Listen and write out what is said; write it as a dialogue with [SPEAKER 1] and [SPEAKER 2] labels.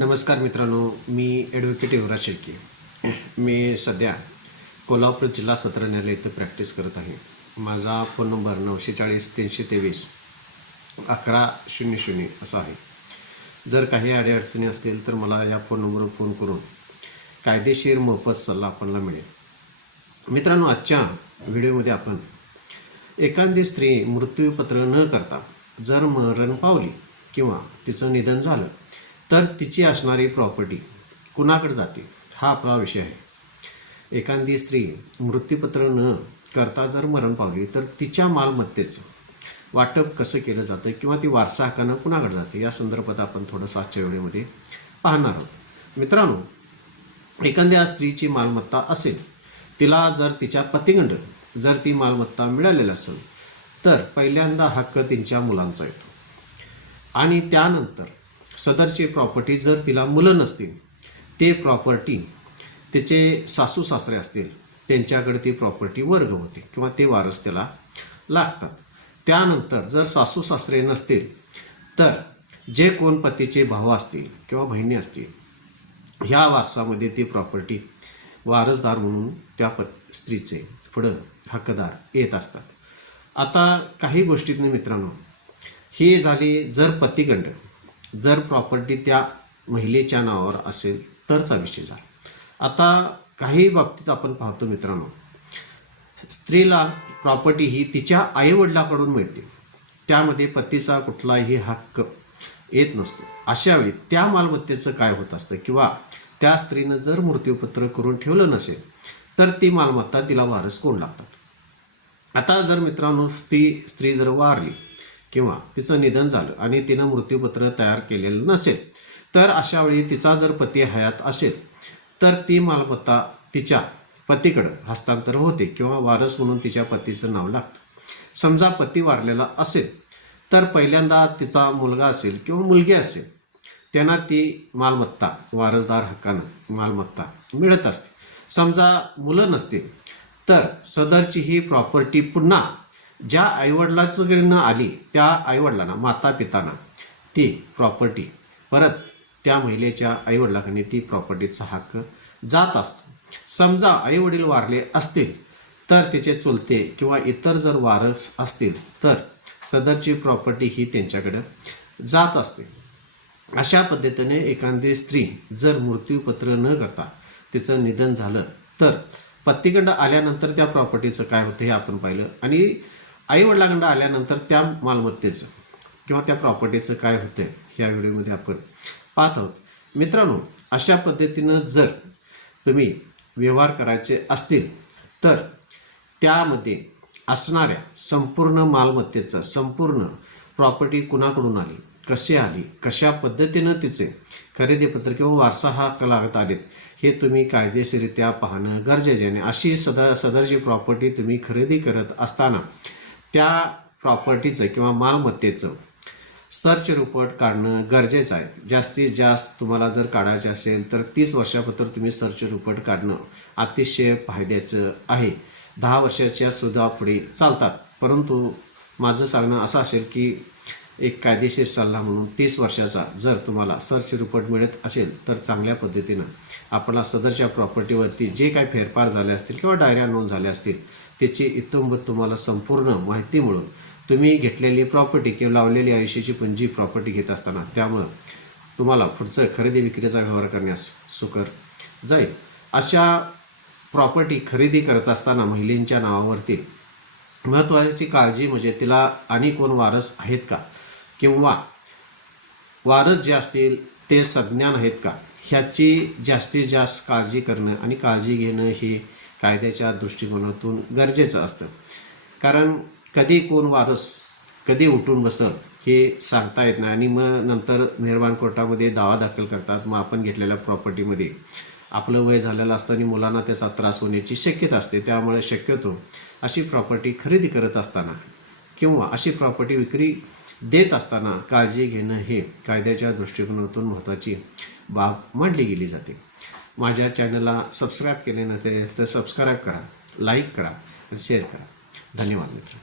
[SPEAKER 1] नमस्कार मित्रांनो मी ॲडव्होकेट युवराज शेळके मी सध्या कोल्हापूर जिल्हा सत्र न्यायालय इथं प्रॅक्टिस करत आहे. माझा फोन नंबर नऊशे चाळीस तीनशे तेवीस अकरा शून्य शून्य असा आहे. जर काही अडीअडचणी असतील तर मला या फोन नंबरवर फोन करून कायदेशीर मोफत सल्ला आपल्याला मिळेल. मित्रांनो आजच्या व्हिडिओमध्ये आपण एखादी स्त्री मृत्यूपत्र न करता जर मरण पावली किंवा तिचं निधन झालं तर तिची असणारी प्रॉपर्टी कुणाकडे जाते? हा आपला विषय आहे. एखादी स्त्री मृत्यूपत्र न करता जर मरण पावली तर तिच्या मालमत्तेचं वाटप कसं केलं जातं किंवा ती वारसा हक्कानं कुणाकडे जाते? या संदर्भात आपण थोडंसं आजच्या वेळेमध्ये पाहणार आहोत. मित्रांनो एखाद्या स्त्रीची मालमत्ता असेल तिला जर तिच्या पतिगंड जर ती मालमत्ता मिळालेली असेल तर पहिल्यांदा हक्क त्यांच्या मुलांचा येतो. आणि त्यानंतर सदरची प्रॉपर्टी जर तिला मुलं नसतील ते प्रॉपर्टी तिचे सासू सासरे असतील त्यांच्याकडे ती प्रॉपर्टी वर्ग होते किंवा ते वारस त्याला लागतात. त्यानंतर जर सासू सासरे नसतील तर जे कोण पतीचे भाऊ असतील किंवा बहिणी असतील ह्या वारसामध्ये ती प्रॉपर्टी वारसदार म्हणून त्या पत स्त्रीचे पुढं हक्कदार येत असतात. आता काही गोष्टीतनं मित्रांनो ही झाली जर पतिगंड. जर प्रॉपर्टी त्या महिलेच्या नावावर असेल तरचा विषय झाला. आता काही बाबतीत आपण पाहतो मित्रांनो स्त्रीला प्रॉपर्टी ही तिच्या आईवडिलाकडून मिळते. त्यामध्ये पतीचा कुठलाही हक्क येत नसतो. अशा वेळी त्या मालमत्तेचं काय होत असतं किंवा त्या स्त्रीनं जर मृत्यूपत्र करून ठेवलं नसेल तर ती मालमत्ता तिला वारस कोण लागतात? आता जर मित्रांनो स्त्री स्त्री जर वारली किंवा तिचं निधन झालं आणि तिनं मृत्यूपत्र तयार केलेलं नसेल तर अशा वेळी तिचा जर पती हयात असेल तर ती मालमत्ता तिच्या पतीकडं हस्तांतर होते किंवा वारस म्हणून तिच्या पतीचं नाव लागतं. समजा पती वारलेला असेल तर पहिल्यांदा तिचा मुलगा असेल किंवा मुलगी असेल त्यांना ती मालमत्ता वारसदार हक्कानं मालमत्ता मिळत असते. समजा मुलं नसतील तर सदरची ही प्रॉपर्टी पुन्हा ज्या आईवडिलाकडनं आली त्या आईवडिलांना माता पितांना ती प्रॉपर्टी परत त्या महिलेच्या आईवडिलाकडे ती प्रॉपर्टीचा हक्क जात असतो. समजा आईवडील वारले असतील तर तिचे चुलते किंवा इतर जर वारस असतील तर सदरची प्रॉपर्टी ही त्यांच्याकडं जात असते. अशा पद्धतीने एखादी स्त्री जर मृत्यूपत्र न करता तिचं निधन झालं तर पत्तीकडं आल्यानंतर त्या प्रॉपर्टीचं काय होतं हे आपण पाहिलं. आणि आईवडिलाकडं आल्यानंतर त्या मालमत्तेचं किंवा त्या प्रॉपर्टीचं काय होतं ह्या व्हिडिओमध्ये आपण पाहत आहोत. मित्रांनो अशा पद्धतीनं जर तुम्ही व्यवहार करायचे असतील तर त्यामध्ये असणाऱ्या संपूर्ण मालमत्तेचं संपूर्ण प्रॉपर्टी कुणाकडून आली कशी आली कशा पद्धतीनं तिचे खरेदीपत्र किंवा वारसा हा लागत आलेत हे तुम्ही कायदेशीरित्या पाहणं गरजेचे आणि अशी सदा सदरची प्रॉपर्टी तुम्ही खरेदी करत असताना त्या प्रॉपर्टीचं किंवा मालमत्तेचं सर्च रिपोर्ट काढणं गरजेचं आहे. जास्तीत जास्त तुम्हाला जर काढायचे असेल तर तीस वर्षापत्र तुम्ही सर्च रिपोर्ट काढणं अतिशय फायद्याचं आहे. दहा वर्षाच्या सुद्धा पुढे चालतात. परंतु माझं सांगणं असं असेल की एक कायदेशीर सल्ला म्हणून तीस वर्षाचा जर तुम्हाला सर्च रिपोर्ट मिळत असेल तर चांगल्या पद्धतीनं आपला सदरच्या प्रॉपर्टीवरती जे काही फेरफार झाले असतील किंवा डायऱ्या नोंद झाल्या असतील त्याची इत्तंभूत तुम्हाला संपूर्ण माहिती मिळून तुम्ही घेतलेली प्रॉपर्टी किंवा लावलेली आयुष्याची पुंजी प्रॉपर्टी घेत असताना त्यामुळं तुम्हाला पुढचं खरेदी विक्रीचा व्यवहार करण्यास सुकर जाईल. अशा प्रॉपर्टी खरेदी करत असताना महिलेंच्या नावावरती महत्त्वाची काळजी म्हणजे तिला आणि कोण वारस आहेत का? किंवा वारस जे असतील ते सज्ञान आहेत का? ह्याची जास्तीत जास्त काळजी करणं आणि काळजी घेणं हे कायद्याच्या दृष्टिकोनातून गरजेचं असतं. कारण कधी कोण वारस कधी उठून बसल हे सांगता येत नाही. आणि मग नंतर मेहरबान कोर्टामध्ये दावा दाखल करतात. मग आपण घेतलेल्या प्रॉपर्टीमध्ये आपलं वय झालेलं असतं आणि मुलांना त्याचा त्रास होण्याची शक्यता असते. त्यामुळे शक्यतो अशी प्रॉपर्टी खरेदी करत असताना किंवा अशी प्रॉपर्टी विक्री देत असताना काळजी घेणं हे कायद्याच्या दृष्टिकोनातून महत्त्वाची बाब मांडली गेली जाते. माझ्या चॅनलला सबस्क्राईब केले नसेल तर सबस्क्राईब करा लाईक करा शेअर करा. धन्यवाद मित्र